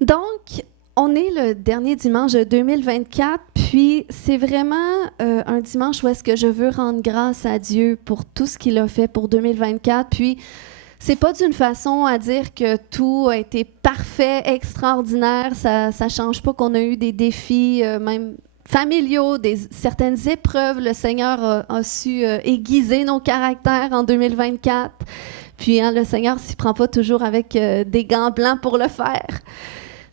Donc, on est le dernier dimanche de 2024, puis c'est vraiment un dimanche où est-ce que je veux rendre grâce à Dieu pour tout ce qu'il a fait pour 2024. Puis, c'est pas d'une façon à dire que tout a été parfait, extraordinaire. Ça change pas qu'on a eu des défis, même familiaux, certaines épreuves. Le Seigneur a su aiguiser nos caractères en 2024. Puis, le Seigneur s'y prend pas toujours avec des gants blancs pour le faire.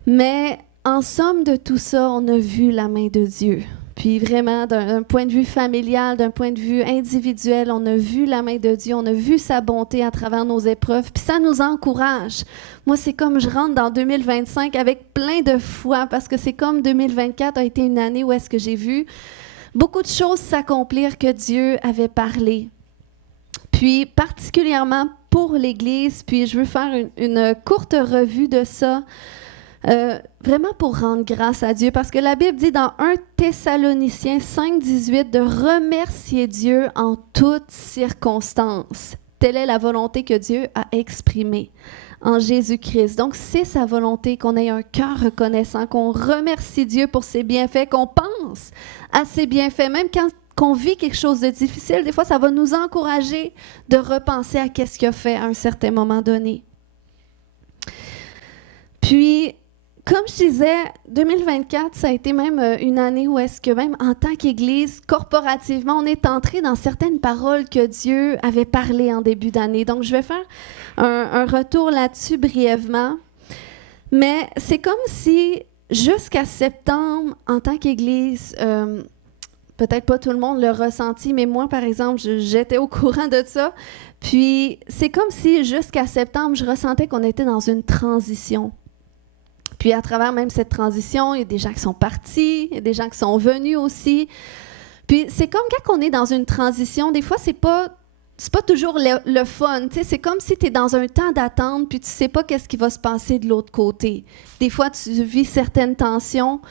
Mais en somme de tout ça, on a vu la main de Dieu. Puis vraiment, d'un point de vue familial, d'un point de vue individuel, on a vu la main de Dieu, on a vu sa bonté à travers nos épreuves. Puis ça nous encourage. Moi, c'est comme je rentre dans 2025 avec plein de foi parce que c'est comme 2024 a été une année où est-ce que j'ai vu beaucoup de choses s'accomplir que Dieu avait parlé. Puis particulièrement pour l'Église, puis je veux faire une courte revue de ça. Vraiment pour rendre grâce à Dieu, parce que la Bible dit dans 1 Thessaloniciens 5,18 de remercier Dieu en toutes circonstances. Telle est la volonté que Dieu a exprimée en Jésus-Christ. Donc, c'est sa volonté qu'on ait un cœur reconnaissant, qu'on remercie Dieu pour ses bienfaits, qu'on pense à ses bienfaits, même quand on vit quelque chose de difficile. Des fois, ça va nous encourager de repenser à qu'est-ce qu'il a fait à un certain moment donné. Puis, comme je disais, 2024, ça a été même une année où est-ce que même en tant qu'Église, corporativement, on est entré dans certaines paroles que Dieu avait parlé en début d'année. Donc, je vais faire un retour là-dessus brièvement. Mais c'est comme si, jusqu'à septembre, en tant qu'Église, peut-être pas tout le monde l'a ressenti, mais moi, par exemple, j'étais au courant de ça. Puis, c'est comme si, jusqu'à septembre, je ressentais qu'on était dans une transition. Puis à travers même cette transition, il y a des gens qui sont partis, il y a des gens qui sont venus aussi. Puis c'est comme quand on est dans une transition, des fois, c'est pas toujours le fun. Tu sais, c'est comme si tu es dans un temps d'attente, puis tu sais pas qu'est-ce qui va se passer de l'autre côté. Des fois, tu vis certaines tensions.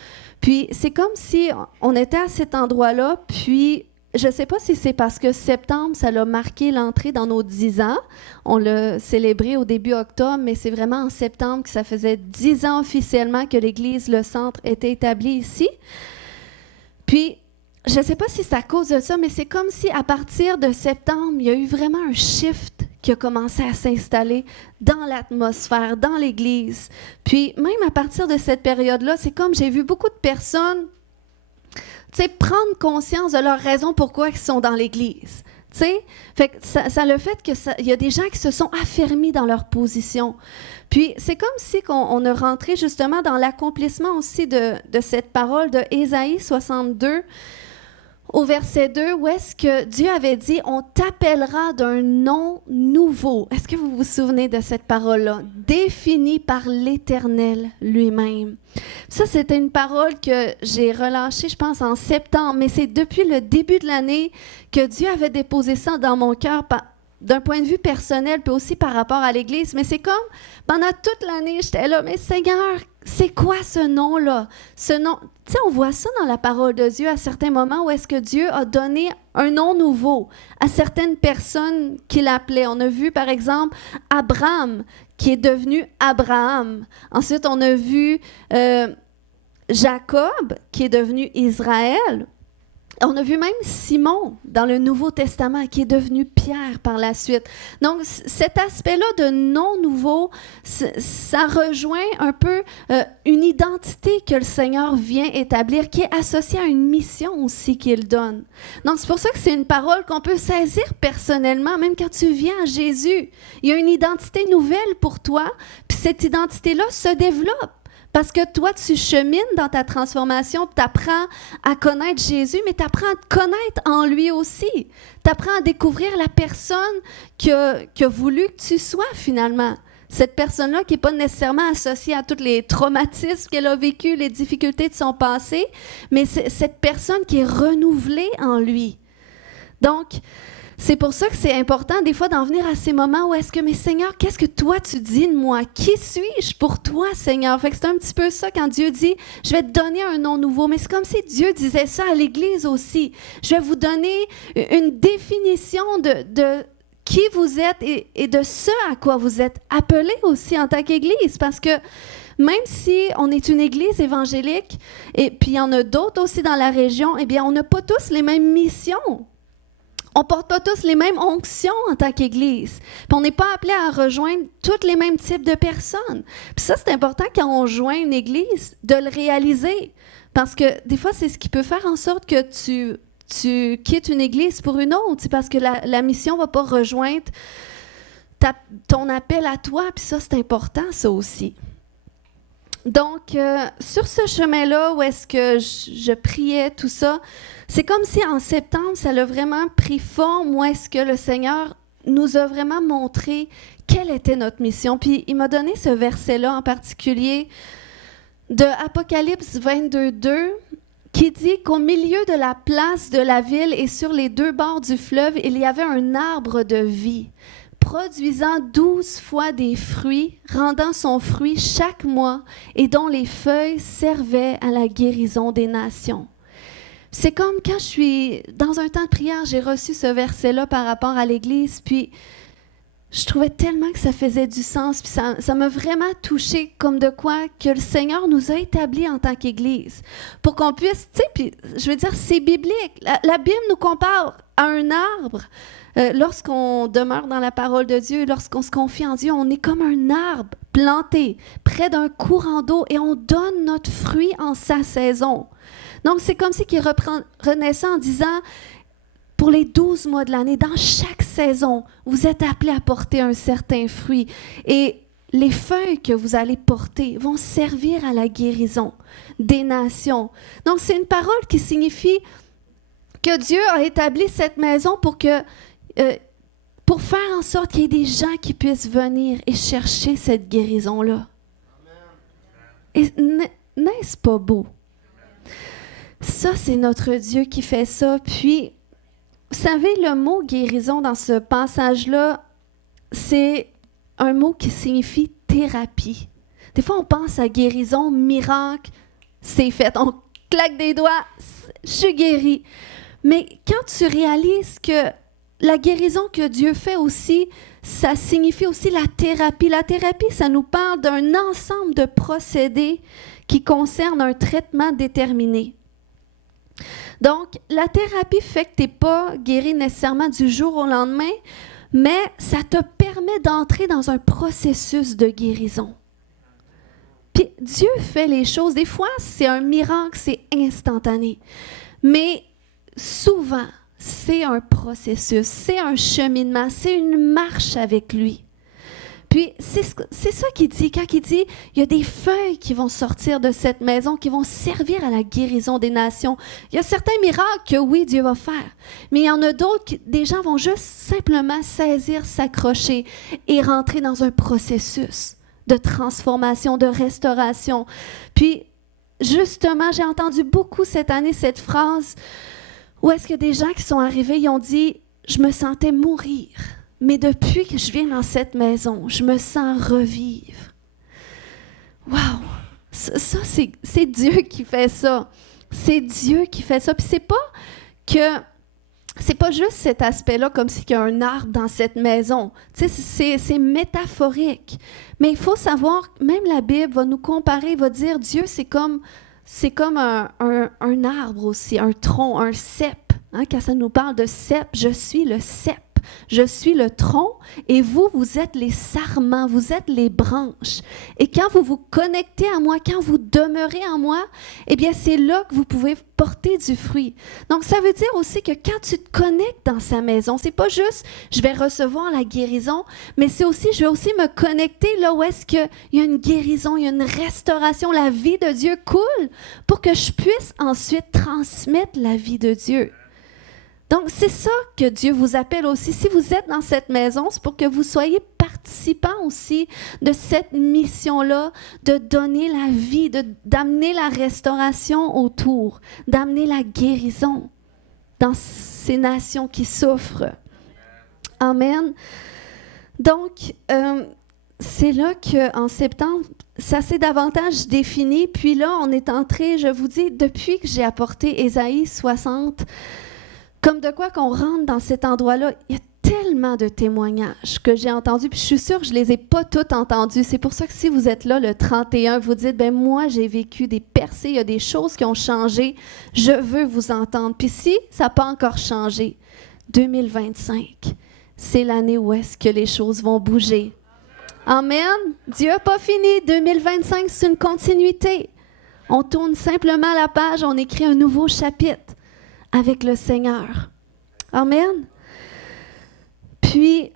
Puis c'est comme si on était à cet endroit-là, puis je ne sais pas si c'est parce que septembre, ça l'a marqué l'entrée dans nos 10 ans. On l'a célébré au début octobre, mais c'est vraiment en septembre que ça faisait 10 ans officiellement que l'Église, le centre, était établi ici. Puis, je ne sais pas si c'est à cause de ça, mais c'est comme si à partir de septembre, il y a eu vraiment un shift qui a commencé à s'installer dans l'atmosphère, dans l'Église. Puis, même à partir de cette période-là, c'est comme j'ai vu beaucoup de personnes prendre conscience de leurs raisons pourquoi ils sont dans l'Église. Fait que ça le fait qu'il y a des gens qui se sont affermis dans leur position. Puis c'est comme si on a rentré justement dans l'accomplissement aussi de cette parole de Ésaïe 62, au verset 2, où est-ce que Dieu avait dit « On t'appellera d'un nom nouveau ». Est-ce que vous vous souvenez de cette parole-là? Définie par l'Éternel lui-même. Ça, c'était une parole que j'ai relâchée, je pense, en septembre, mais c'est depuis le début de l'année que Dieu avait déposé ça dans mon cœur d'un point de vue personnel, puis aussi par rapport à l'Église. Mais c'est comme, pendant toute l'année, j'étais là, mais Seigneur, c'est quoi ce nom-là? Ce nom, tu sais, on voit ça dans la parole de Dieu à certains moments où est-ce que Dieu a donné un nom nouveau à certaines personnes qu'il appelait. On a vu, par exemple, Abraham, qui est devenu Abraham. Ensuite, on a vu Jacob, qui est devenu Israël. On a vu même Simon dans le Nouveau Testament qui est devenu Pierre par la suite. Donc, cet aspect-là de nom nouveau, ça rejoint un peu une identité que le Seigneur vient établir, qui est associée à une mission aussi qu'il donne. Donc, c'est pour ça que c'est une parole qu'on peut saisir personnellement, même quand tu viens à Jésus. Il y a une identité nouvelle pour toi, puis cette identité-là se développe. Parce que toi, tu chemines dans ta transformation, tu apprends à connaître Jésus, mais tu apprends à te connaître en lui aussi. Tu apprends à découvrir la personne qui a voulu que tu sois finalement. Cette personne-là qui n'est pas nécessairement associée à tous les traumatismes qu'elle a vécus, les difficultés de son passé, mais c'est cette personne qui est renouvelée en lui. Donc, c'est pour ça que c'est important des fois d'en venir à ces moments où est-ce que, mais Seigneur, qu'est-ce que toi tu dis de moi? Qui suis-je pour toi, Seigneur? Fait que c'est un petit peu ça quand Dieu dit, je vais te donner un nom nouveau. Mais c'est comme si Dieu disait ça à l'Église aussi. Je vais vous donner une définition de qui vous êtes et de ce à quoi vous êtes appelés aussi en tant qu'Église. Parce que même si on est une Église évangélique, et puis il y en a d'autres aussi dans la région, eh bien, on n'a pas tous les mêmes missions. On ne porte pas tous les mêmes onctions en tant qu'Église. Puis on n'est pas appelé à rejoindre tous les mêmes types de personnes. Puis ça, c'est important quand on joint une Église, de le réaliser. Parce que des fois, c'est ce qui peut faire en sorte que tu quittes une Église pour une autre. C'est parce que la mission ne va pas rejoindre ton appel à toi. Puis ça, c'est important, ça aussi. Donc, sur ce chemin-là, où est-ce que je priais, tout ça, c'est comme si en septembre, ça a vraiment pris forme, où est-ce que le Seigneur nous a vraiment montré quelle était notre mission. Puis, il m'a donné ce verset-là en particulier de Apocalypse 22:2, qui dit qu'au milieu de la place de la ville et sur les deux bords du fleuve, il y avait un arbre de vie, produisant 12 fois des fruits, rendant son fruit chaque mois, et dont les feuilles servaient à la guérison des nations. C'est comme quand je suis dans un temps de prière, j'ai reçu ce verset-là par rapport à l'Église, puis je trouvais tellement que ça faisait du sens, puis ça m'a vraiment touchée, comme de quoi que le Seigneur nous a établis en tant qu'Église, pour qu'on puisse, tu sais, puis je veux dire, c'est biblique. La Bible nous compare à un arbre. Lorsqu'on demeure dans la parole de Dieu, lorsqu'on se confie en Dieu, on est comme un arbre planté près d'un courant d'eau et on donne notre fruit en sa saison. Donc, c'est comme si qu'il renaissait en disant, pour les 12 mois de l'année, dans chaque saison, vous êtes appelés à porter un certain fruit. Et les feuilles que vous allez porter vont servir à la guérison des nations. Donc, c'est une parole qui signifie que Dieu a établi cette maison pour faire en sorte qu'il y ait des gens qui puissent venir et chercher cette guérison-là. Et n'est-ce pas beau? Ça, c'est notre Dieu qui fait ça. Puis, vous savez, le mot guérison dans ce passage-là, c'est un mot qui signifie thérapie. Des fois, on pense à guérison, miracle, c'est fait. On claque des doigts, je suis guéri. Mais quand tu réalises que la guérison que Dieu fait aussi, ça signifie aussi la thérapie. La thérapie, ça nous parle d'un ensemble de procédés qui concernent un traitement déterminé. Donc, la thérapie fait que tu n'es pas guéri nécessairement du jour au lendemain, mais ça te permet d'entrer dans un processus de guérison. Puis Dieu fait les choses. Des fois, c'est un miracle, c'est instantané. Mais souvent, c'est un processus, c'est un cheminement, c'est une marche avec lui. Puis, c'est ça qu'il dit. Quand il dit, il y a des feuilles qui vont sortir de cette maison, qui vont servir à la guérison des nations. Il y a certains miracles que, oui, Dieu va faire. Mais il y en a d'autres que des gens vont juste simplement saisir, s'accrocher et rentrer dans un processus de transformation, de restauration. Puis, justement, j'ai entendu beaucoup cette année cette phrase où est-ce que des gens qui sont arrivés, ils ont dit, je me sentais mourir. Mais depuis que je viens dans cette maison, je me sens revivre. Wow! Ça c'est Dieu qui fait ça. C'est Dieu qui fait ça. Puis c'est pas juste cet aspect-là, comme s'il y a un arbre dans cette maison. Tu sais, c'est métaphorique. Mais il faut savoir, même la Bible va nous comparer, va dire, Dieu, c'est comme un arbre aussi, un tronc, un cep. Hein, quand ça nous parle de cep, je suis le cep. Je suis le tronc et vous êtes les sarments, vous êtes les branches. Et quand vous vous connectez à moi, quand vous demeurez en moi, eh bien, c'est là que vous pouvez porter du fruit. Donc, ça veut dire aussi que quand tu te connectes dans sa maison, c'est pas juste je vais recevoir la guérison, mais c'est aussi, je vais aussi me connecter là où est-ce qu'il y a une guérison, il y a une restauration, la vie de Dieu coule pour que je puisse ensuite transmettre la vie de Dieu. Donc, c'est ça que Dieu vous appelle aussi. Si vous êtes dans cette maison, c'est pour que vous soyez participants aussi de cette mission-là, de donner la vie, d'amener la restauration autour, d'amener la guérison dans ces nations qui souffrent. Amen. Donc, c'est là qu'en septembre, ça s'est davantage défini. Puis là, on est entré, je vous dis, depuis que j'ai apporté Ésaïe 60, comme de quoi qu'on rentre dans cet endroit-là, il y a tellement de témoignages que j'ai entendus, puis je suis sûre que je ne les ai pas tous entendus. C'est pour ça que si vous êtes là le 31, vous dites, ben moi, j'ai vécu des percées, il y a des choses qui ont changé, je veux vous entendre. Puis si ça n'a pas encore changé, 2025, c'est l'année où est-ce que les choses vont bouger. Amen. Dieu n'a pas fini. 2025, c'est une continuité. On tourne simplement la page, on écrit un nouveau chapitre avec le Seigneur. Amen. Puis,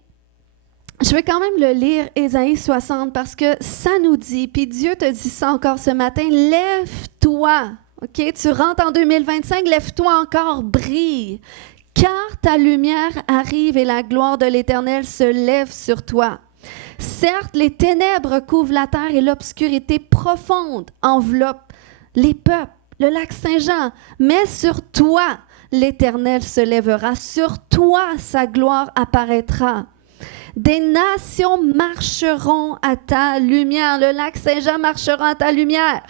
je vais quand même le lire, Ésaïe 60, parce que ça nous dit, puis Dieu te dit ça encore ce matin, lève-toi, ok? Tu rentres en 2025, lève-toi encore, brille, car ta lumière arrive et la gloire de l'Éternel se lève sur toi. Certes, les ténèbres couvrent la terre et l'obscurité profonde enveloppe les peuples, le lac Saint-Jean, mais sur toi, l'Éternel se lèvera, sur toi, sa gloire apparaîtra. Des nations marcheront à ta lumière, le lac Saint-Jean marchera à ta lumière,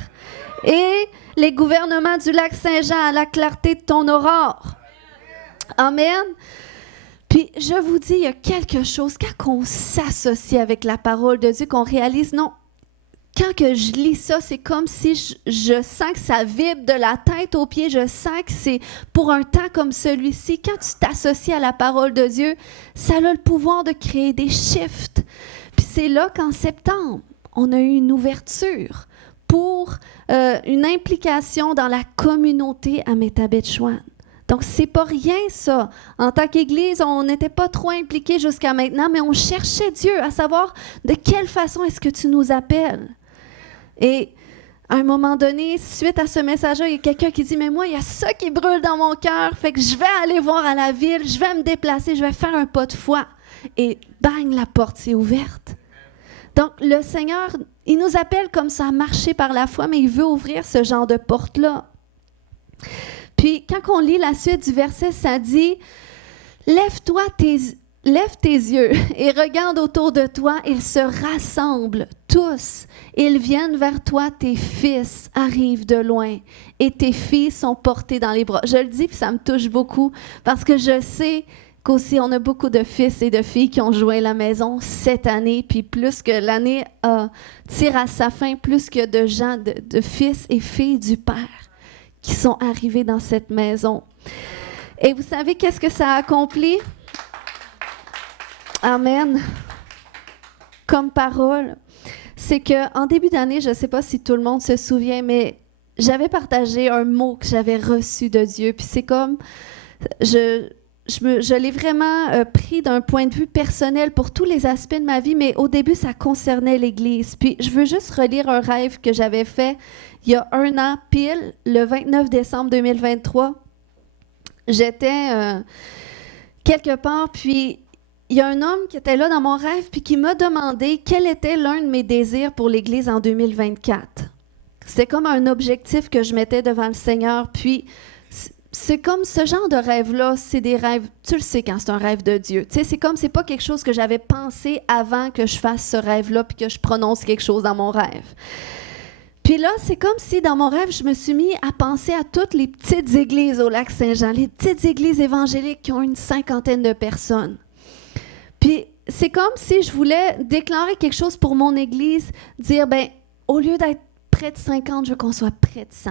et les gouvernements du lac Saint-Jean à la clarté de ton aurore. Amen. Puis, je vous dis, il y a quelque chose, quand on s'associe avec la parole de Dieu, qu'on réalise, non, quand que je lis ça, c'est comme si je sens que ça vibre de la tête aux pieds, je sens que c'est pour un temps comme celui-ci. Quand tu t'associes à la parole de Dieu, ça a le pouvoir de créer des shifts. Puis c'est là qu'en septembre, on a eu une ouverture pour une implication dans la communauté à Métabetchouan. Donc, c'est pas rien, ça. En tant qu'Église, on n'était pas trop impliqués jusqu'à maintenant, mais on cherchait Dieu à savoir de quelle façon est-ce que tu nous appelles. Et à un moment donné, suite à ce message-là, il y a quelqu'un qui dit « Mais moi, il y a ça qui brûle dans mon cœur, fait que je vais aller voir à la ville, je vais me déplacer, je vais faire un pas de foi. » Et bang, la porte s'est ouverte. Donc, le Seigneur, il nous appelle comme ça à marcher par la foi, mais il veut ouvrir ce genre de porte-là. Puis, quand on lit la suite du verset, ça dit « Lève tes yeux et regarde autour de toi, ils se rassemblent tous. Ils viennent vers toi, tes fils arrivent de loin et tes filles sont portées dans les bras. » Je le dis, puis ça me touche beaucoup parce que je sais qu'aussi on a beaucoup de fils et de filles qui ont joint la maison cette année, puis plus que l'année tire à sa fin, plus que de gens, de fils et filles du Père qui sont arrivés dans cette maison. Et vous savez qu'est-ce que ça a accompli? Amen. Comme parole, c'est qu'en début d'année, je ne sais pas si tout le monde se souvient, mais j'avais partagé un mot que j'avais reçu de Dieu. Puis c'est comme, je l'ai vraiment pris d'un point de vue personnel pour tous les aspects de ma vie, mais au début, ça concernait l'Église. Puis je veux juste relire un rêve que j'avais fait il y a 1 an pile, le 29 décembre 2023. J'étais quelque part, puis il y a un homme qui était là dans mon rêve puis qui m'a demandé quel était l'un de mes désirs pour l'Église en 2024. C'était comme un objectif que je mettais devant le Seigneur. Puis c'est comme ce genre de rêve-là, c'est des rêves, tu le sais quand c'est un rêve de Dieu. Tu sais, c'est comme, c'est pas quelque chose que j'avais pensé avant que je fasse ce rêve-là puis que je prononce quelque chose dans mon rêve. Puis là, c'est comme si dans mon rêve, je me suis mis à penser à toutes les petites églises au lac Saint-Jean, les petites églises évangéliques qui ont une 50aine de personnes. Puis c'est comme si je voulais déclarer quelque chose pour mon Église, dire, ben au lieu d'être près de 50, je veux qu'on soit près de 100.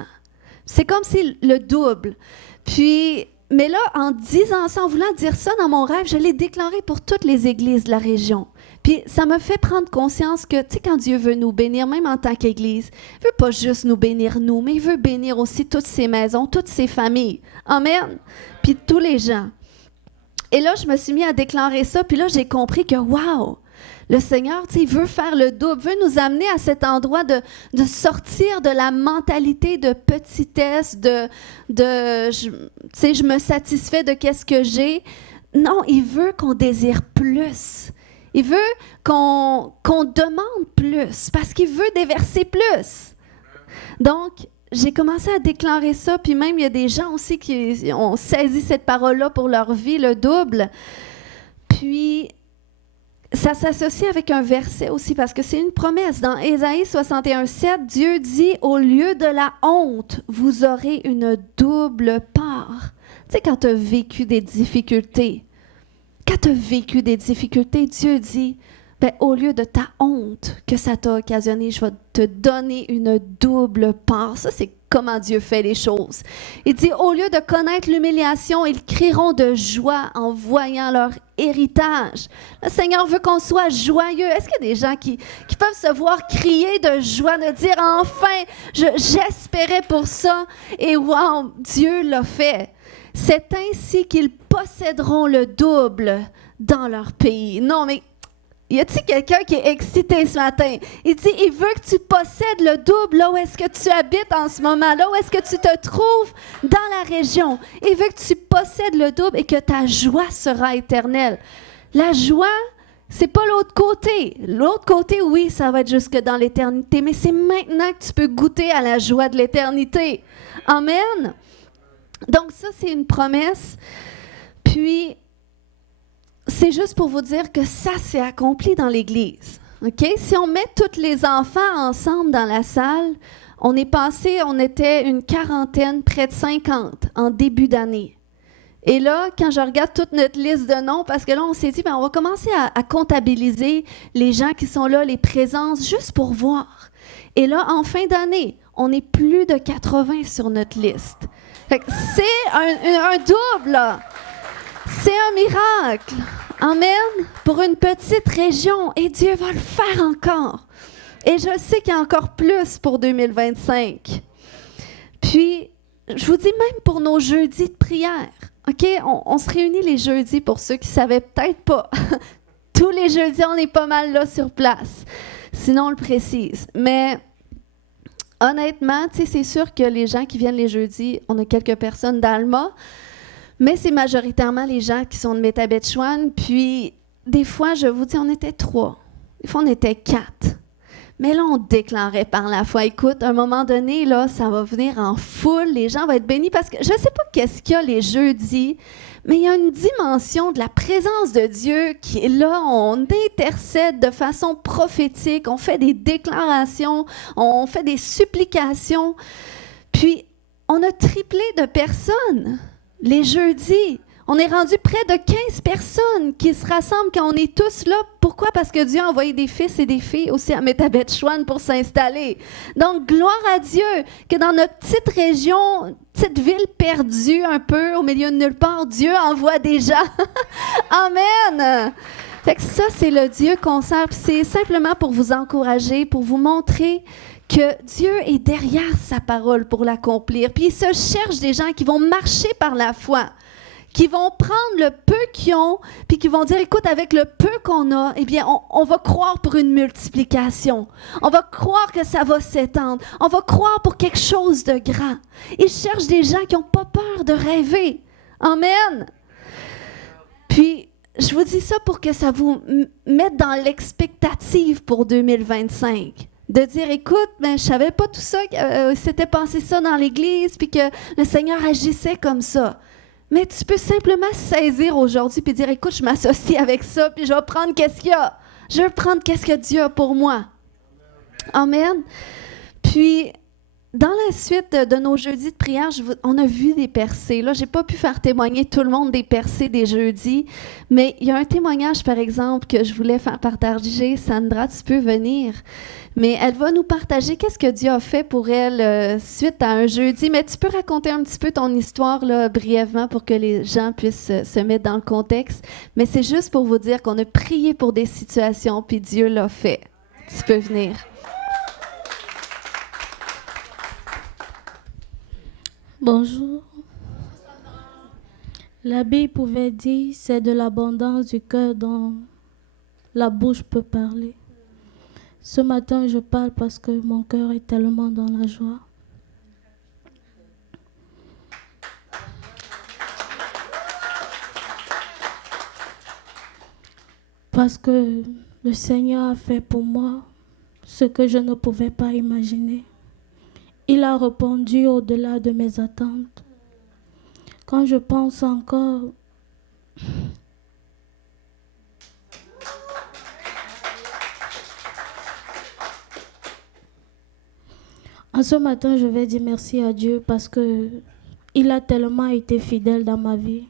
C'est comme si le double. Puis, mais là, en disant ça, en voulant dire ça dans mon rêve, je l'ai déclaré pour toutes les églises de la région. Puis ça me fait prendre conscience que, tu sais, quand Dieu veut nous bénir, même en tant qu'Église, il ne veut pas juste nous bénir nous, mais il veut bénir aussi toutes ces maisons, toutes ces familles. Amen. Puis tous les gens. Et là, je me suis mis à déclarer ça, puis là, j'ai compris que, wow, le Seigneur, tu sais, il veut faire le double, veut nous amener à cet endroit de sortir de la mentalité de petitesse, tu sais, je me satisfais de qu'est-ce que j'ai. Non, il veut qu'on désire plus. Il veut qu'on demande plus, parce qu'il veut déverser plus. Donc, j'ai commencé à déclarer ça, puis même il y a des gens aussi qui ont saisi cette parole-là pour leur vie, le double. Puis, ça s'associe avec un verset aussi, parce que c'est une promesse. Dans Ésaïe 61:7, Dieu dit « Au lieu de la honte, vous aurez une double part. » Tu sais, quand tu as vécu des difficultés, quand tu as vécu des difficultés, Dieu dit, ben, au lieu de ta honte que ça t'a occasionné, je vais te donner une double part. Ça, c'est comment Dieu fait les choses. Il dit, au lieu de connaître l'humiliation, ils crieront de joie en voyant leur héritage. Le Seigneur veut qu'on soit joyeux. Est-ce qu'il y a des gens qui peuvent se voir crier de joie, de dire, enfin, j'espérais pour ça, et wow, Dieu l'a fait. C'est ainsi qu'ils posséderont le double dans leur pays. Non, mais y a-t-il quelqu'un qui est excité ce matin? Il dit, il veut que tu possèdes le double là où est-ce que tu habites en ce moment, là où est-ce que tu te trouves dans la région. Il veut que tu possèdes le double et que ta joie sera éternelle. La joie, c'est pas l'autre côté. L'autre côté, oui, ça va être jusque dans l'éternité, mais c'est maintenant que tu peux goûter à la joie de l'éternité. Amen. Donc ça, c'est une promesse. Puis, c'est juste pour vous dire que ça s'est accompli dans l'Église. OK? Si on met tous les enfants ensemble dans la salle, on était une quarantaine, près de 50 en début d'année. Et là, quand je regarde toute notre liste de noms, parce que là, on s'est dit, on va commencer à comptabiliser les gens qui sont là, les présences, juste pour voir. Et là, en fin d'année, on est plus de 80 sur notre liste. Fait que c'est un double, là. C'est un miracle. Amen. Pour une petite région. Et Dieu va le faire encore. Et je sais qu'il y a encore plus pour 2025. Puis, je vous dis même pour nos jeudis de prière. OK? On se réunit les jeudis pour ceux qui ne savaient peut-être pas. Tous les jeudis, on est pas mal là sur place. Sinon, on le précise. Mais honnêtement, c'est sûr que les gens qui viennent les jeudis, on a quelques personnes d'Alma. Mais c'est majoritairement les gens qui sont de Métabetchouane. Puis, des fois, je vous dis, on était 3. Des fois, on était 4. Mais là, on déclarait par la foi. Écoute, à un moment donné, là, ça va venir en foule. Les gens vont être bénis parce que je ne sais pas qu'est-ce qu'il y a les jeudis, mais il y a une dimension de la présence de Dieu qui est là. On intercède de façon prophétique. On fait des déclarations. On fait des supplications. Puis, on a triplé de personnes. Les jeudis, on est rendu près de 15 personnes qui se rassemblent quand on est tous là. Pourquoi? Parce que Dieu a envoyé des fils et des filles aussi à Métabetchouane pour s'installer. Donc, gloire à Dieu que dans notre petite région, petite ville perdue un peu au milieu de nulle part, Dieu envoie des gens. Amen! Fait que ça, c'est le Dieu qu'on sert. C'est simplement pour vous encourager, pour vous montrer que Dieu est derrière sa parole pour l'accomplir. Puis il se cherche des gens qui vont marcher par la foi, qui vont prendre le peu qu'ils ont, puis qui vont dire, écoute, avec le peu qu'on a, eh bien, on va croire pour une multiplication. On va croire que ça va s'étendre. On va croire pour quelque chose de grand. Il cherche des gens qui n'ont pas peur de rêver. Amen. Puis, je vous dis ça pour que ça vous mette dans l'expectative pour 2025. De dire, écoute, je ne savais pas tout ça, s'était passé ça dans l'Église, puis que le Seigneur agissait comme ça. Mais tu peux simplement saisir aujourd'hui, puis dire, écoute, je m'associe avec ça, puis je vais prendre qu'est-ce qu'il y a. Je vais prendre qu'est-ce que Dieu a pour moi. Amen. Puis, dans la suite de nos jeudis de prière, on a vu des percées. Là, je n'ai pas pu faire témoigner tout le monde des percées des jeudis, mais il y a un témoignage, par exemple, que je voulais faire partager. Sandra, tu peux venir. Mais elle va nous partager qu'est-ce que Dieu a fait pour elle suite à un jeudi. Mais tu peux raconter un petit peu ton histoire là, brièvement pour que les gens puissent se mettre dans le contexte. Mais c'est juste pour vous dire qu'on a prié pour des situations, puis Dieu l'a fait. Tu peux venir. Bonjour. La Bible pouvait dire, c'est de l'abondance du cœur dont la bouche peut parler. Ce matin, je parle parce que mon cœur est tellement dans la joie. Parce que le Seigneur a fait pour moi ce que je ne pouvais pas imaginer. Il a répondu au-delà de mes attentes. Quand je pense encore, en ce matin, je vais dire merci à Dieu parce que il a tellement été fidèle dans ma vie.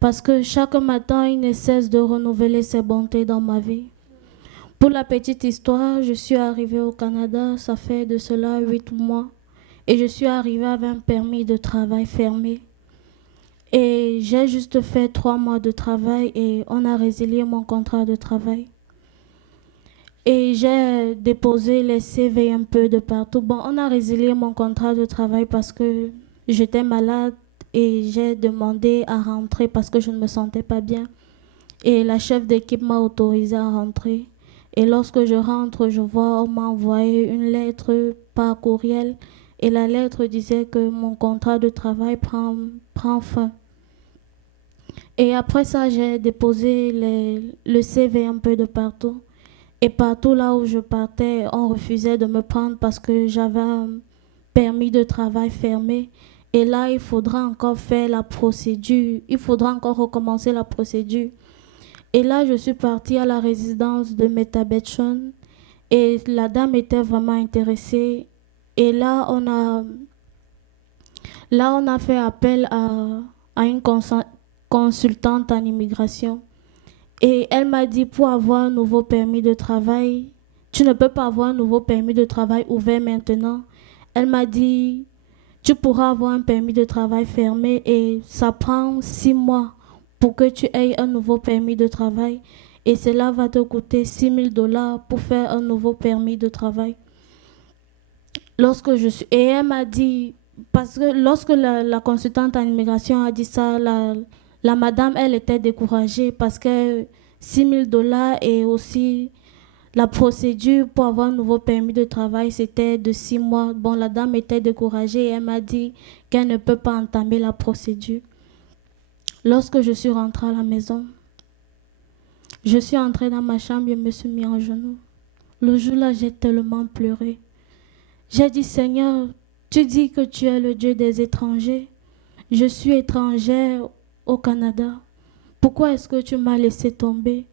parce que chaque matin, il ne cesse de renouveler ses bontés dans ma vie. Pour la petite histoire, je suis arrivée au Canada, ça fait de cela 8 mois, et je suis arrivée avec un permis de travail fermé. Et j'ai juste fait 3 mois de travail et on a résilié mon contrat de travail. Et j'ai déposé les CV un peu de partout. Bon, on a résilié mon contrat de travail parce que j'étais malade et j'ai demandé à rentrer parce que je ne me sentais pas bien. Et la chef d'équipe m'a autorisé à rentrer. Et lorsque je rentre, je vois, on m'a envoyé une lettre par courriel. Et la lettre disait que mon contrat de travail prend fin. Et après ça, j'ai déposé le CV un peu de partout. Et partout là où je partais, on refusait de me prendre parce que j'avais un permis de travail fermé. Et là, il faudra encore faire la procédure. Il faudra encore recommencer la procédure. Et là, je suis partie à la résidence de Metabetchon. Et la dame était vraiment intéressée. Et là, on a fait appel à une consultante en immigration. Et elle m'a dit, pour avoir un nouveau permis de travail, tu ne peux pas avoir un nouveau permis de travail ouvert maintenant. Elle m'a dit, tu pourras avoir un permis de travail fermé et ça prend 6 mois pour que tu aies un nouveau permis de travail. Et cela va te coûter $6,000 pour faire un nouveau permis de travail. Et elle m'a dit, parce que lorsque la consultante en immigration a dit ça, la madame, elle était découragée parce que $6,000 et aussi la procédure pour avoir un nouveau permis de travail, c'était de 6 mois. Bon, la dame était découragée et elle m'a dit qu'elle ne peut pas entamer la procédure. Lorsque je suis rentrée à la maison, je suis entrée dans ma chambre et me suis mis en genoux. Le jour-là, j'ai tellement pleuré. J'ai dit, Seigneur, tu dis que tu es le Dieu des étrangers. Je suis étrangère au Canada. Pourquoi est-ce que tu m'as laissé tomber?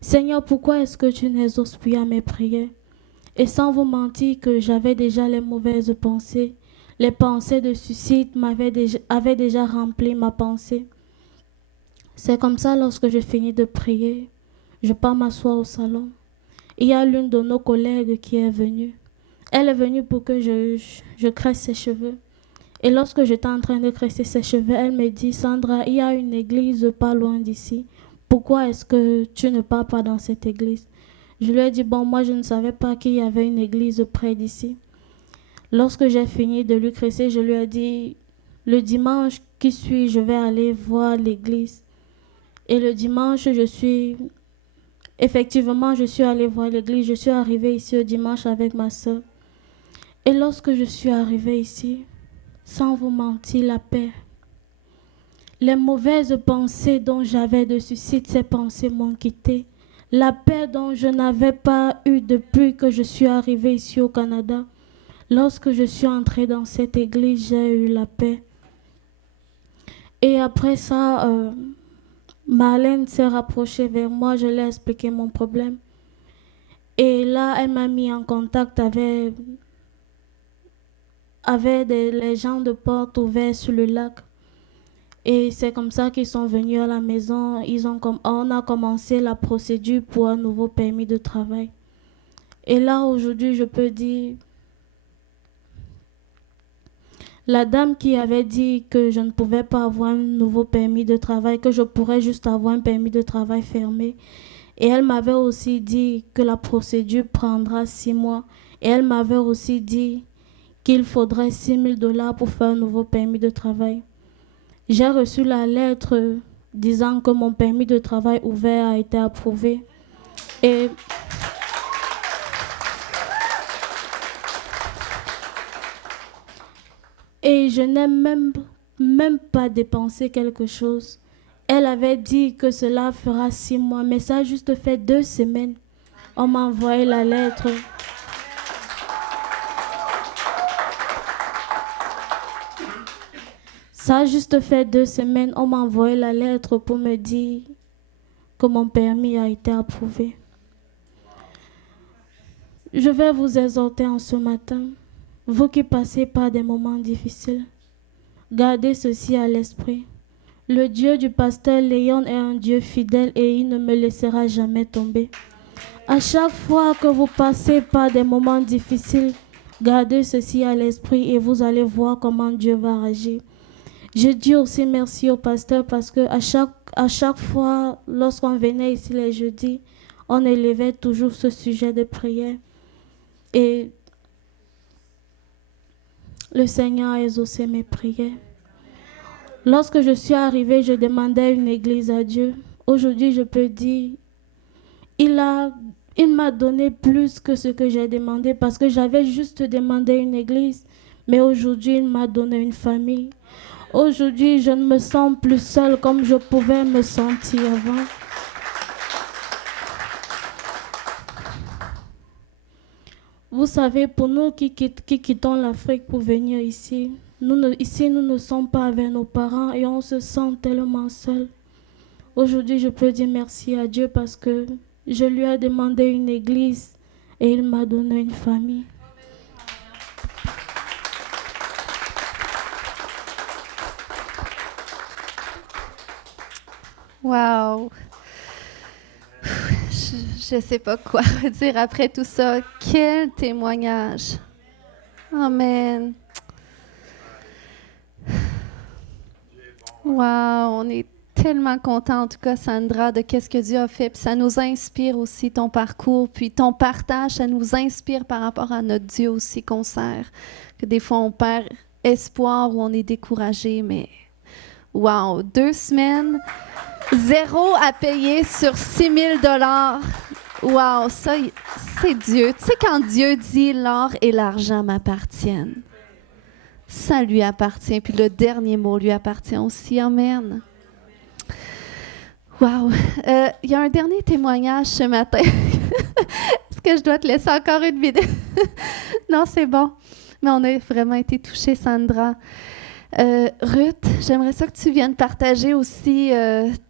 Seigneur, pourquoi est-ce que tu n'exauces plus à mes prières? Et sans vous mentir que j'avais déjà les mauvaises pensées. Les pensées de suicide avaient déjà rempli ma pensée. C'est comme ça, lorsque je finis de prier, je pars m'asseoir au salon. Il y a l'une de nos collègues qui est venue. Elle est venue pour que je cresse ses cheveux. Et lorsque j'étais en train de cresser ses cheveux, elle me dit, Sandra, il y a une église pas loin d'ici. Pourquoi est-ce que tu ne pars pas dans cette église? Je lui ai dit, bon, moi je ne savais pas qu'il y avait une église près d'ici. Lorsque j'ai fini de lui cresser, je lui ai dit, le dimanche qui suit, je vais aller voir l'église. Et le dimanche, effectivement, je suis allée voir l'église. Je suis arrivée ici le dimanche avec ma soeur. Et lorsque je suis arrivée ici, sans vous mentir, la paix. Les mauvaises pensées dont j'avais de suicide, ces pensées m'ont quitté. La paix dont je n'avais pas eu depuis que je suis arrivée ici au Canada. Lorsque je suis entrée dans cette église, j'ai eu la paix. Et après ça, Marlène s'est rapprochée vers moi, je lui ai expliqué mon problème. Et là, elle m'a mis en contact avec les gens de Porte Ouverte sur le lac. Et c'est comme ça qu'ils sont venus à la maison. On a commencé la procédure pour un nouveau permis de travail. Et là, aujourd'hui, je peux dire, la dame qui avait dit que je ne pouvais pas avoir un nouveau permis de travail, que je pourrais juste avoir un permis de travail fermé. Et elle m'avait aussi dit que la procédure prendra 6 mois. Et elle m'avait aussi dit qu'il faudrait $6,000 pour faire un nouveau permis de travail. J'ai reçu la lettre disant que mon permis de travail ouvert a été approuvé. Et je n'ai même pas dépensé quelque chose. Elle avait dit que cela fera 6 mois, mais ça a juste fait 2 semaines. On m'a envoyé la lettre. Ça a juste fait 2 semaines. On m'a envoyé la lettre pour me dire que mon permis a été approuvé. Je vais vous exhorter en ce matin, vous qui passez par des moments difficiles, gardez ceci à l'esprit. Le Dieu du pasteur Léon est un Dieu fidèle et il ne me laissera jamais tomber. À chaque fois que vous passez par des moments difficiles, gardez ceci à l'esprit et vous allez voir comment Dieu va agir. Je dis aussi merci au pasteur parce que à chaque fois, lorsqu'on venait ici les jeudis, on élevait toujours ce sujet de prière. Et le Seigneur a exaucé mes prières. Lorsque je suis arrivée, je demandais une église à Dieu. Aujourd'hui, je peux dire, il m'a donné plus que ce que j'ai demandé parce que j'avais juste demandé une église. Mais aujourd'hui, il m'a donné une famille. Aujourd'hui, je ne me sens plus seule comme je pouvais me sentir avant. Vous savez, pour nous qui quittons l'Afrique pour venir ici, nous ne sommes pas avec nos parents et on se sent tellement seul. Aujourd'hui, je peux dire merci à Dieu parce que je lui ai demandé une église et il m'a donné une famille. Wow! Je ne sais pas quoi dire après tout ça. Quel témoignage! Amen! Wow! On est tellement contents, en tout cas, Sandra, de qu'est-ce que Dieu a fait. Puis ça nous inspire aussi, ton parcours. Puis ton partage, ça nous inspire par rapport à notre Dieu aussi qu'on sert. Que des fois, on perd espoir ou on est découragé, mais wow! 2 semaines, 0 à payer sur 6 000 $. Wow! Ça, c'est Dieu. Tu sais, quand Dieu dit « l'or et l'argent m'appartiennent », ça lui appartient. Puis le dernier mot lui appartient aussi. Amen. Wow! Il y a un dernier témoignage ce matin. Est-ce que je dois te laisser encore une vidéo? Non, c'est bon. Mais on a vraiment été touchés, Sandra. Ruth, j'aimerais ça que tu viennes partager aussi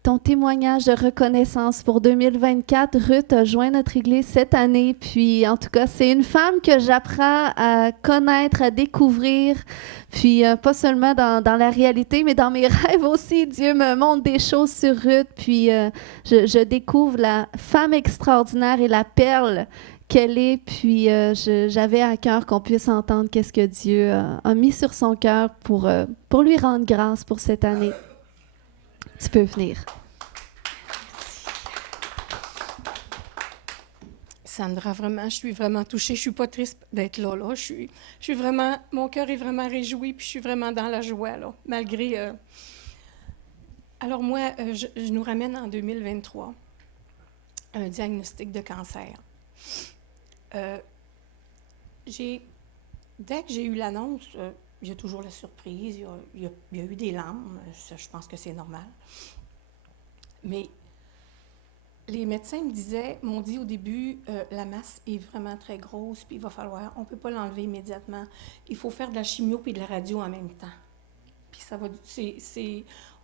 ton témoignage de reconnaissance pour 2024. Ruth a joint notre Église cette année, puis en tout cas, c'est une femme que j'apprends à connaître, à découvrir, puis pas seulement dans la réalité, mais dans mes rêves aussi. Dieu me montre des choses sur Ruth, puis je découvre la femme extraordinaire et la perle qu'elle est, puis j'avais à cœur qu'on puisse entendre qu'est-ce que Dieu a mis sur son cœur pour lui rendre grâce pour cette année. Tu peux venir. Sandra, vraiment, je suis vraiment touchée. Je suis pas triste d'être là. Je suis vraiment, mon cœur est vraiment réjoui, puis je suis vraiment dans la joie, là, malgré... Alors moi, je nous ramène en 2023, un diagnostic de cancer. Dès que j'ai eu l'annonce, il y a toujours la surprise, il y a eu des larmes, ça, je pense que c'est normal. Mais les médecins m'ont dit au début, la masse est vraiment très grosse, puis on ne peut pas l'enlever immédiatement. Il faut faire de la chimio puis de la radio en même temps. Puis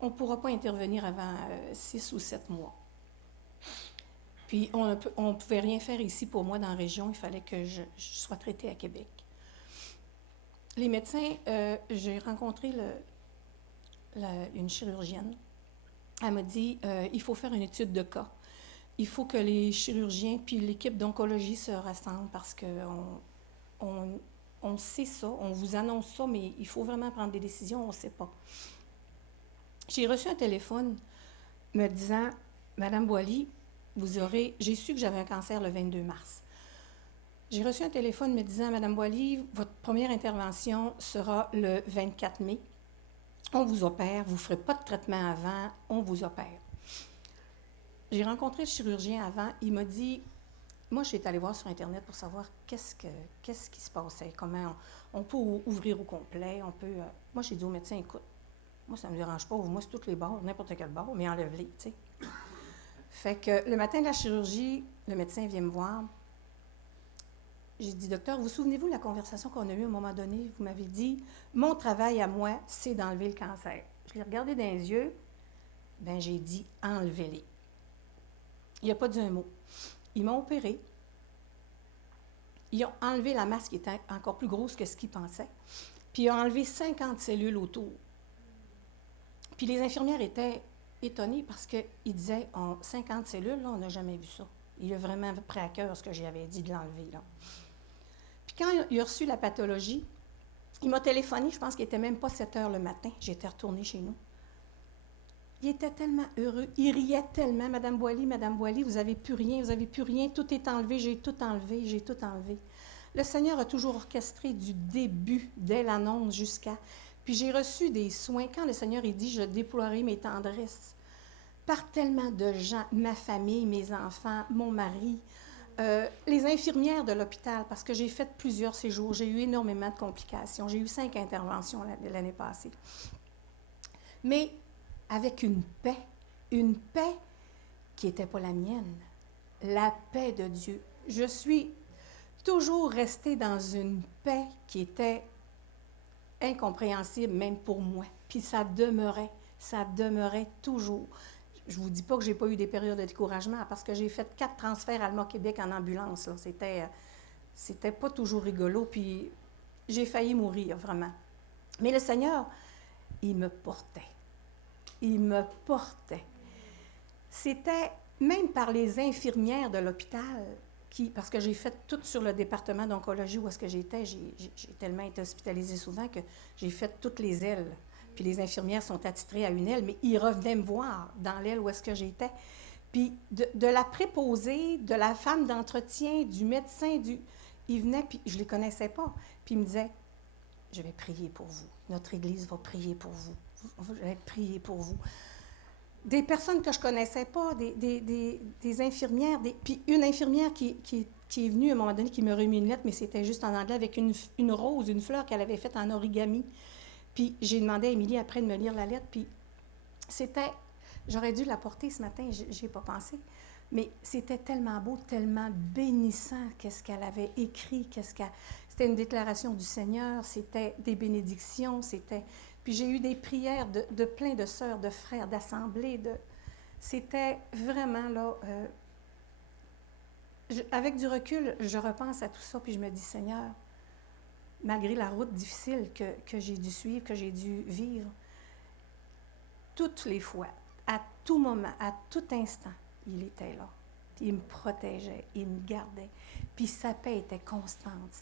on ne pourra pas intervenir avant 6 ou 7 mois. Puis, on ne pouvait rien faire ici pour moi dans la région. Il fallait que je sois traitée à Québec. Les médecins, j'ai rencontré une chirurgienne. Elle m'a dit, il faut faire une étude de cas. Il faut que les chirurgiens puis l'équipe d'oncologie se rassemblent parce qu'on sait ça, on vous annonce ça, mais il faut vraiment prendre des décisions, on ne sait pas. J'ai reçu un téléphone me disant, « Madame Boily, j'ai su que j'avais un cancer le 22 mars. J'ai reçu un téléphone me disant, « Madame Boily, votre première intervention sera le 24 mai. On vous opère, vous ne ferez pas de traitement avant, on vous opère. » J'ai rencontré le chirurgien avant, il m'a dit, moi je suis allée voir sur Internet pour savoir qu'est-ce qui se passait, comment on peut ouvrir au complet, moi j'ai dit au médecin, écoute, moi ça ne me dérange pas, moi c'est toutes les bords, n'importe quel bord, mais enlève-les, tu sais. Fait que le matin de la chirurgie, le médecin vient me voir. J'ai dit, docteur, vous souvenez-vous de la conversation qu'on a eue à un moment donné? Vous m'avez dit, mon travail à moi, c'est d'enlever le cancer. Je l'ai regardé dans les yeux, j'ai dit, enlevez-les. Il n'a pas dit un mot. Ils m'ont opéré. Ils ont enlevé la masse qui était encore plus grosse que ce qu'ils pensaient. Puis ils ont enlevé 50 cellules autour. Puis les infirmières étaient étonnées parce qu'ils disaient, 50 cellules, là, on n'a jamais vu ça. Il a vraiment pris à cœur ce que j'avais dit de l'enlever, là. Puis quand il a reçu la pathologie, il m'a téléphoné, je pense qu'il n'était même pas 7 heures le matin. J'étais retournée chez nous. Il était tellement heureux, il riait tellement. Madame Boily, vous n'avez plus rien, tout est enlevé, j'ai tout enlevé. Le Seigneur a toujours orchestré du début, dès l'annonce jusqu'à... Puis j'ai reçu des soins. Quand le Seigneur il dit, je déploierai mes tendresses par tellement de gens, ma famille, mes enfants, mon mari, les infirmières de l'hôpital, parce que j'ai fait plusieurs séjours, j'ai eu énormément de complications. J'ai eu 5 interventions l'année passée. Mais avec une paix qui n'était pas la mienne, la paix de Dieu. Je suis toujours restée dans une paix qui était incompréhensible même pour moi. Puis ça demeurait toujours. Je ne vous dis pas que je n'ai pas eu des périodes de découragement parce que j'ai fait 4 transferts Alma-Québec en ambulance. Là. C'était pas toujours rigolo, puis j'ai failli mourir, vraiment. Mais le Seigneur, il me portait. C'était même par les infirmières de l'hôpital, parce que j'ai fait tout sur le département d'oncologie où est-ce que j'étais. J'ai tellement été hospitalisée souvent que j'ai fait toutes les ailes. Puis les infirmières sont attitrées à une aile, mais ils revenaient me voir dans l'aile où est-ce que j'étais. Puis de la préposée, de la femme d'entretien, du médecin, ils venaient, puis je ne les connaissais pas. Puis ils me disaient, je vais prier pour vous. Notre Église va prier pour vous. Je vais prier pour vous. Des personnes que je ne connaissais pas, des infirmières, puis une infirmière qui est venue à un moment donné, qui me remis une lettre, mais c'était juste en anglais, avec une rose, une fleur qu'elle avait faite en origami. Puis j'ai demandé à Émilie après de me lire la lettre, puis j'aurais dû la porter ce matin, je n'y ai pas pensé, mais c'était tellement beau, tellement bénissant, qu'est-ce qu'elle avait écrit, c'était une déclaration du Seigneur, c'était des bénédictions, puis j'ai eu des prières de plein de sœurs, de frères, d'assemblées, c'était vraiment là, avec du recul, je repense à tout ça, puis je me dis, Seigneur, malgré la route difficile que j'ai dû suivre, que j'ai dû vivre, toutes les fois, à tout moment, à tout instant, il était là. Il me protégeait, il me gardait. Puis sa paix était constante,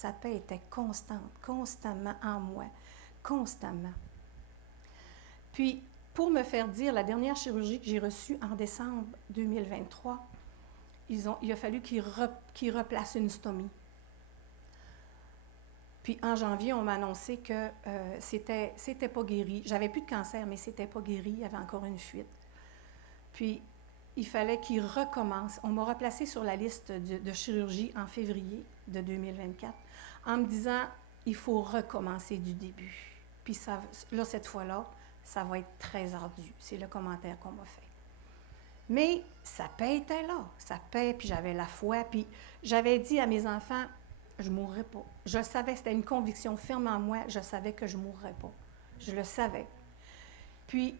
constamment en moi, constamment. Puis, pour me faire dire, la dernière chirurgie que j'ai reçue en décembre 2023, il a fallu qu'ils replacent une stomie. Puis en janvier, on m'a annoncé que c'était pas guéri. J'avais plus de cancer, mais c'était pas guéri. Il y avait encore une fuite. Puis il fallait qu'il recommence. On m'a replacée sur la liste de chirurgie en février de 2024 en me disant, il faut recommencer du début. Puis ça, là, cette fois-là, ça va être très ardu. C'est le commentaire qu'on m'a fait. Mais sa paix était là. Sa paix, puis j'avais la foi. Puis j'avais dit à mes enfants, je ne mourrais pas. Je savais, c'était une conviction ferme en moi, je savais que je ne mourrais pas. Je le savais. Puis,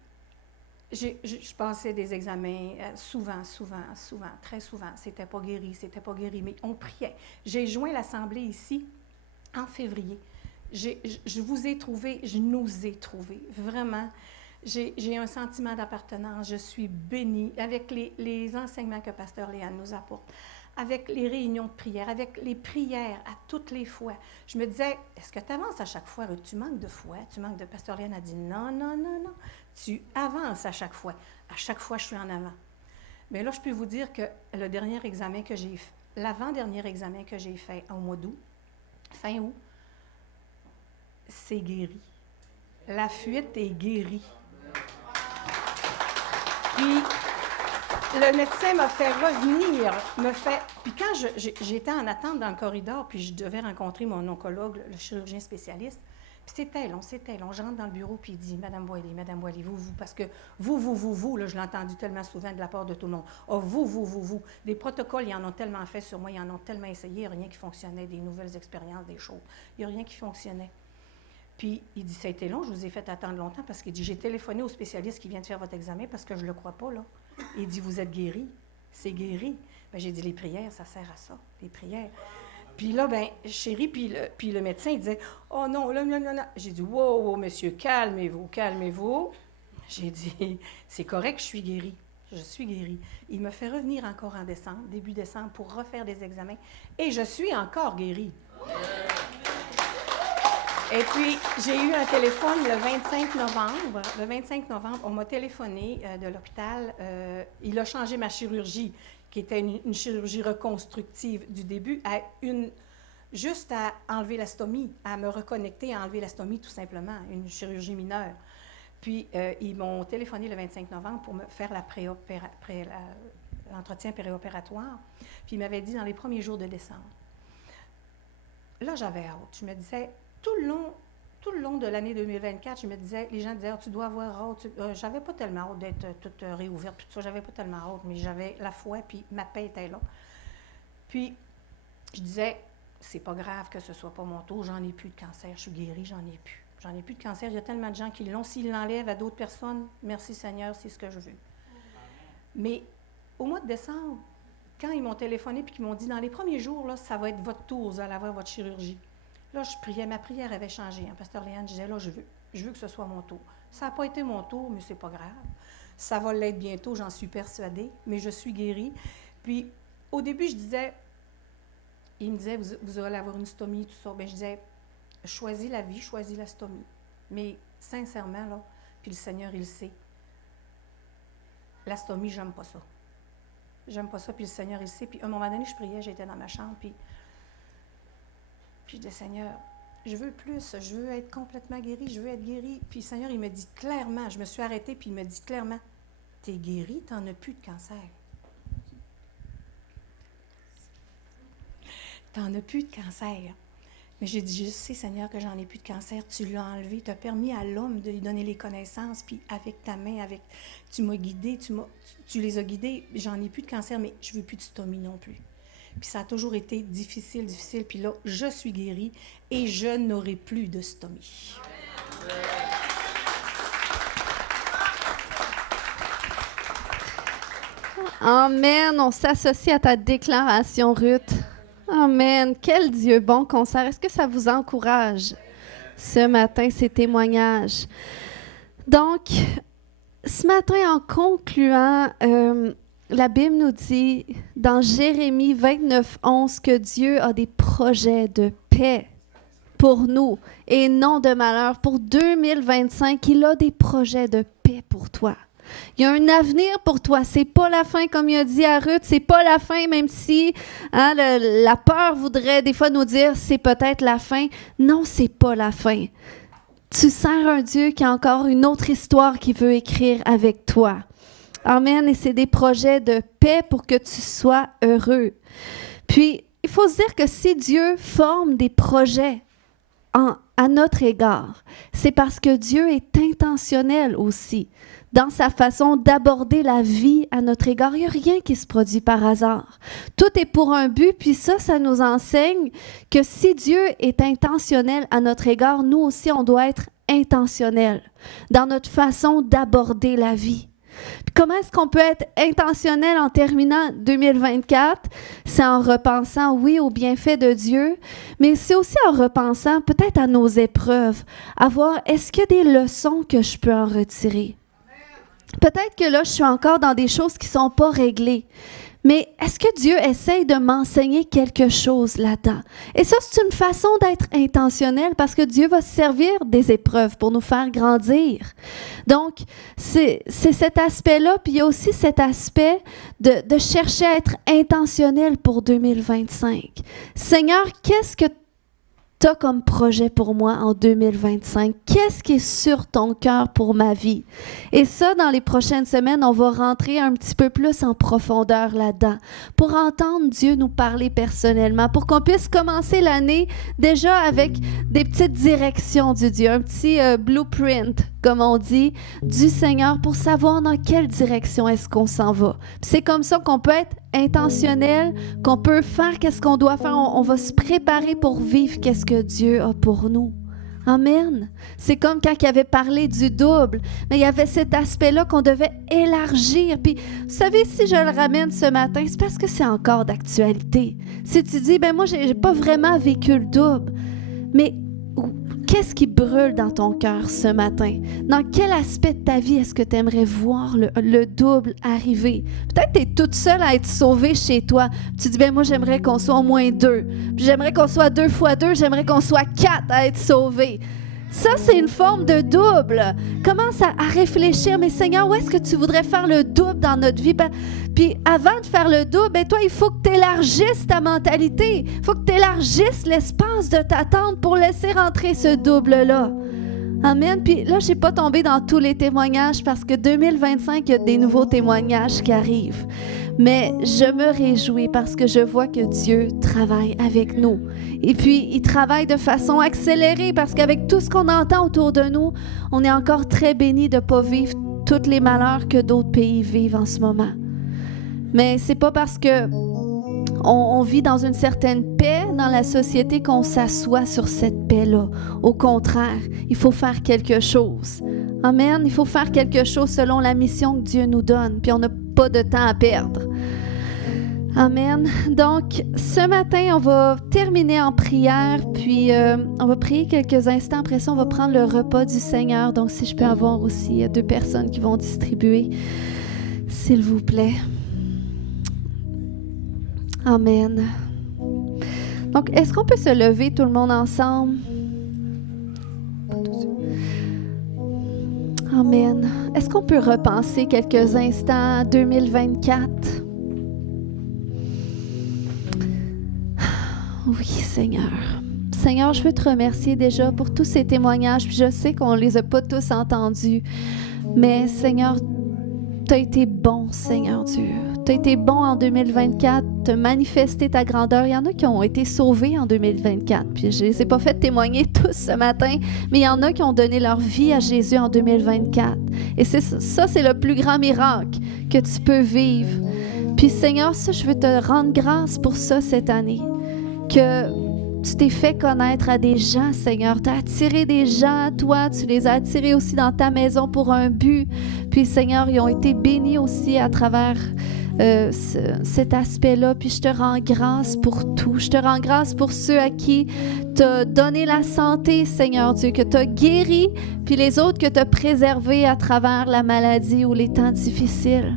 je passais des examens souvent, très souvent. C'était pas guéri, mais on priait. J'ai joint l'Assemblée ici en février. Je vous ai trouvé, je nous ai trouvés, vraiment. J'ai un sentiment d'appartenance, je suis bénie avec les enseignements que Pasteur Léane nous apporte, avec les réunions de prière, avec les prières à toutes les fois. Je me disais, est-ce que tu avances à chaque fois? Tu manques de foi, tu manques de... Pasteur Léane a dit, non. Tu avances à chaque fois. À chaque fois, je suis en avant. Mais là, je peux vous dire que le dernier examen que j'ai fait, l'avant-dernier examen que j'ai fait au mois d'août, fin août, c'est guéri. La fuite est guérie. Puis, le médecin m'a fait revenir, Puis quand j'étais en attente dans le corridor, puis je devais rencontrer mon oncologue, le chirurgien spécialiste, puis c'était long. Je rentre dans le bureau, puis il dit, Madame Boily, vous, parce que vous, là, je l'ai entendu tellement souvent de la part de tout le monde. Oh, vous. Des protocoles, ils en ont tellement fait sur moi, ils en ont tellement essayé, il n'y a rien qui fonctionnait, des nouvelles expériences, des choses. Il n'y a rien qui fonctionnait. Puis, il dit, ça a été long, je vous ai fait attendre longtemps, parce qu'il dit, j'ai téléphoné au spécialiste qui vient de faire votre examen, parce que je ne le crois pas, là. Il dit, vous êtes guéri. C'est guéri. Bien, j'ai dit, les prières, ça sert à ça, les prières. Puis là, bien, chérie, puis le médecin, il disait, oh non, là. J'ai dit, wow, monsieur, calmez-vous. J'ai dit, c'est correct, je suis guérie. Je suis guérie. Il me fait revenir encore en décembre, début décembre, pour refaire des examens. Et je suis encore guérie. Et puis, j'ai eu un téléphone le 25 novembre. Le 25 novembre, on m'a téléphoné de l'hôpital. Il a changé ma chirurgie, qui était une chirurgie reconstructive du début, à juste à enlever la stomie, à me reconnecter, à enlever la stomie tout simplement, une chirurgie mineure. Puis, ils m'ont téléphoné le 25 novembre pour me faire l'entretien préopératoire. Puis, ils m'avaient dit dans les premiers jours de décembre. Là, j'avais hâte. Je me disais, tout le long de l'année 2024, je me disais, les gens disaient, tu dois avoir hâte. J'avais pas tellement hâte d'être toute réouverte, puis tout ça, j'avais pas tellement hâte, mais j'avais la foi, puis ma paix était là. Puis, je disais, c'est pas grave que ce soit pas mon tour, j'en ai plus de cancer, je suis guérie, j'en ai plus. J'en ai plus de cancer, il y a tellement de gens qui l'ont. S'ils l'enlèvent à d'autres personnes, merci Seigneur, c'est ce que je veux. Mais au mois de décembre, quand ils m'ont téléphoné et qu'ils m'ont dit, dans les premiers jours, là, ça va être votre tour, vous allez avoir votre chirurgie. Là, je priais, ma prière avait changé. Pasteur Léane disait, là, je veux que ce soit mon tour. Ça n'a pas été mon tour, mais c'est pas grave. Ça va l'être bientôt, j'en suis persuadée, mais je suis guérie. Puis, au début, je disais, il me disait, vous allez avoir une stomie, tout ça. Bien, je disais, choisis la vie, choisis la stomie. Mais sincèrement, là, puis le Seigneur, il le sait, la stomie, j'aime pas ça. J'aime pas ça, puis le Seigneur, il le sait. Puis à un moment donné, je priais, j'étais dans ma chambre, puis je disais, Seigneur, je veux plus, je veux être complètement guérie, je veux être guérie. Puis le Seigneur, il me dit clairement, je me suis arrêtée, puis il me dit clairement, t'es guérie, t'en as plus de cancer. T'en as plus de cancer. Mais j'ai dit, je sais, Seigneur, que j'en ai plus de cancer. Tu l'as enlevé. Tu as permis à l'homme de lui donner les connaissances. Puis avec ta main, tu m'as guidée, tu les as guidés. J'en ai plus de cancer, mais je ne veux plus de stomie non plus. Puis ça a toujours été difficile. Puis là, je suis guérie et je n'aurai plus de stomie. Amen. On s'associe à ta déclaration, Ruth. Amen. Quel Dieu bon concert. Est-ce que ça vous encourage ce matin, ces témoignages? Donc, ce matin, en concluant, la Bible nous dit dans Jérémie 29:11 que Dieu a des projets de paix pour nous et non de malheur. Pour 2025, il a des projets de paix pour toi. Il y a un avenir pour toi. C'est pas la fin, comme il a dit à Ruth. C'est pas la fin, même si la peur voudrait des fois nous dire c'est peut-être la fin. Non, c'est pas la fin. Tu sers un Dieu qui a encore une autre histoire qu'il veut écrire avec toi. Amen. Et c'est des projets de paix pour que tu sois heureux. Puis, il faut se dire que si Dieu forme des projets à notre égard, c'est parce que Dieu est intentionnel aussi dans sa façon d'aborder la vie à notre égard. Il n'y a rien qui se produit par hasard. Tout est pour un but, puis ça nous enseigne que si Dieu est intentionnel à notre égard, nous aussi, on doit être intentionnel dans notre façon d'aborder la vie. Puis comment est-ce qu'on peut être intentionnel en terminant 2024? C'est en repensant, oui, aux bienfaits de Dieu, mais c'est aussi en repensant peut-être à nos épreuves, à voir, est-ce qu'il y a des leçons que je peux en retirer? Peut-être que là, je suis encore dans des choses qui ne sont pas réglées. Mais est-ce que Dieu essaye de m'enseigner quelque chose là-dedans? Et ça, c'est une façon d'être intentionnel parce que Dieu va se servir des épreuves pour nous faire grandir. Donc, c'est cet aspect-là. Puis il y a aussi cet aspect de chercher à être intentionnel pour 2025. Seigneur, qu'est-ce que tu as comme projet pour moi en 2025? Qu'est-ce qui est sur ton cœur pour ma vie? Et ça, dans les prochaines semaines, on va rentrer un petit peu plus en profondeur là-dedans pour entendre Dieu nous parler personnellement, pour qu'on puisse commencer l'année déjà avec des petites directions du Dieu, un petit blueprint, comme on dit, du Seigneur pour savoir dans quelle direction est-ce qu'on s'en va. Puis c'est comme ça qu'on peut être intentionnel, qu'on peut faire qu'est-ce qu'on doit faire. On va se préparer pour vivre qu'est-ce que Dieu a pour nous. Amen. C'est comme quand il avait parlé du double, mais il y avait cet aspect-là qu'on devait élargir. Puis, vous savez, si je le ramène ce matin, c'est parce que c'est encore d'actualité. Si tu dis, ben moi, j'ai pas vraiment vécu le double, mais qu'est-ce qui brûle dans ton cœur ce matin? Dans quel aspect de ta vie est-ce que tu aimerais voir le double arriver? Peut-être que tu es toute seule à être sauvée chez toi. Tu dis, moi, j'aimerais qu'on soit au moins 2. Puis j'aimerais qu'on soit 2 fois 2. J'aimerais qu'on soit 4 à être sauvés. Ça, c'est une forme de double. Commence à réfléchir, mais Seigneur, où est-ce que tu voudrais faire le double dans notre vie? Puis avant de faire le double, toi, il faut que tu élargisses ta mentalité. Il faut que tu élargisses l'espace de ta tente pour laisser rentrer ce double-là. Amen. Puis là, je n'ai pas tombé dans tous les témoignages parce que 2025, il y a des nouveaux témoignages qui arrivent. Mais je me réjouis parce que je vois que Dieu travaille avec nous. Et puis, il travaille de façon accélérée parce qu'avec tout ce qu'on entend autour de nous, on est encore très bénis de ne pas vivre tous les malheurs que d'autres pays vivent en ce moment. Mais c'est pas parce que on vit dans une certaine paix dans la société qu'on s'assoit sur cette paix-là. Au contraire, il faut faire quelque chose. Amen. Il faut faire quelque chose selon la mission que Dieu nous donne. Puis on n'a pas de temps à perdre. Amen. Donc, ce matin, on va terminer en prière. Puis, on va prier quelques instants. Après ça, on va prendre le repas du Seigneur. Donc, si je peux avoir aussi 2 personnes qui vont distribuer, s'il vous plaît. Amen. Donc, est-ce qu'on peut se lever tout le monde ensemble? Amen. Est-ce qu'on peut repenser quelques instants à 2024? Oui, Seigneur. Seigneur, je veux te remercier déjà pour tous ces témoignages. Puis je sais qu'on ne les a pas tous entendus. Mais Seigneur, tu as été bon, Seigneur Dieu. Tu as été bon en 2024, tu as manifesté ta grandeur. Il y en a qui ont été sauvés en 2024. Puis je ne les ai pas fait témoigner tous ce matin, mais il y en a qui ont donné leur vie à Jésus en 2024. Et ça, c'est le plus grand miracle que tu peux vivre. Puis Seigneur, ça, je veux te rendre grâce pour ça cette année. Que tu t'es fait connaître à des gens, Seigneur. Tu as attiré des gens à toi. Tu les as attirés aussi dans ta maison pour un but. Puis, Seigneur, ils ont été bénis aussi à travers cet aspect-là. Puis, je te rends grâce pour tout. Je te rends grâce pour ceux à qui tu as donné la santé, Seigneur Dieu, que tu as guéri, puis les autres que tu as préservés à travers la maladie ou les temps difficiles.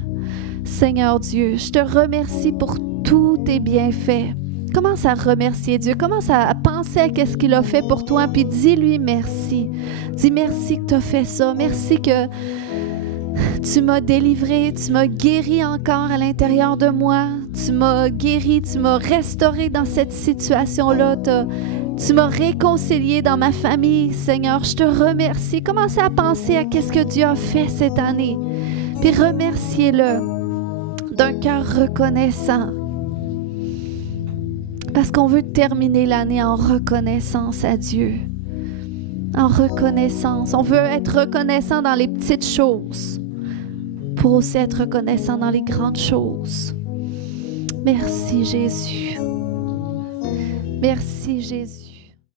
Seigneur Dieu, je te remercie pour tous tes bienfaits. Commence à remercier Dieu. Commence à penser à ce qu'il a fait pour toi. Puis dis-lui merci. Dis merci que tu as fait ça. Merci que tu m'as délivré. Tu m'as guéri encore à l'intérieur de moi. Tu m'as guéri. Tu m'as restauré dans cette situation-là. Tu m'as réconcilié dans ma famille. Seigneur, je te remercie. Commence à penser à ce que Dieu a fait cette année. Puis remerciez-le d'un cœur reconnaissant. Parce qu'on veut terminer l'année en reconnaissance à Dieu. En reconnaissance. On veut être reconnaissant dans les petites choses pour aussi être reconnaissant dans les grandes choses. Merci Jésus. Merci Jésus.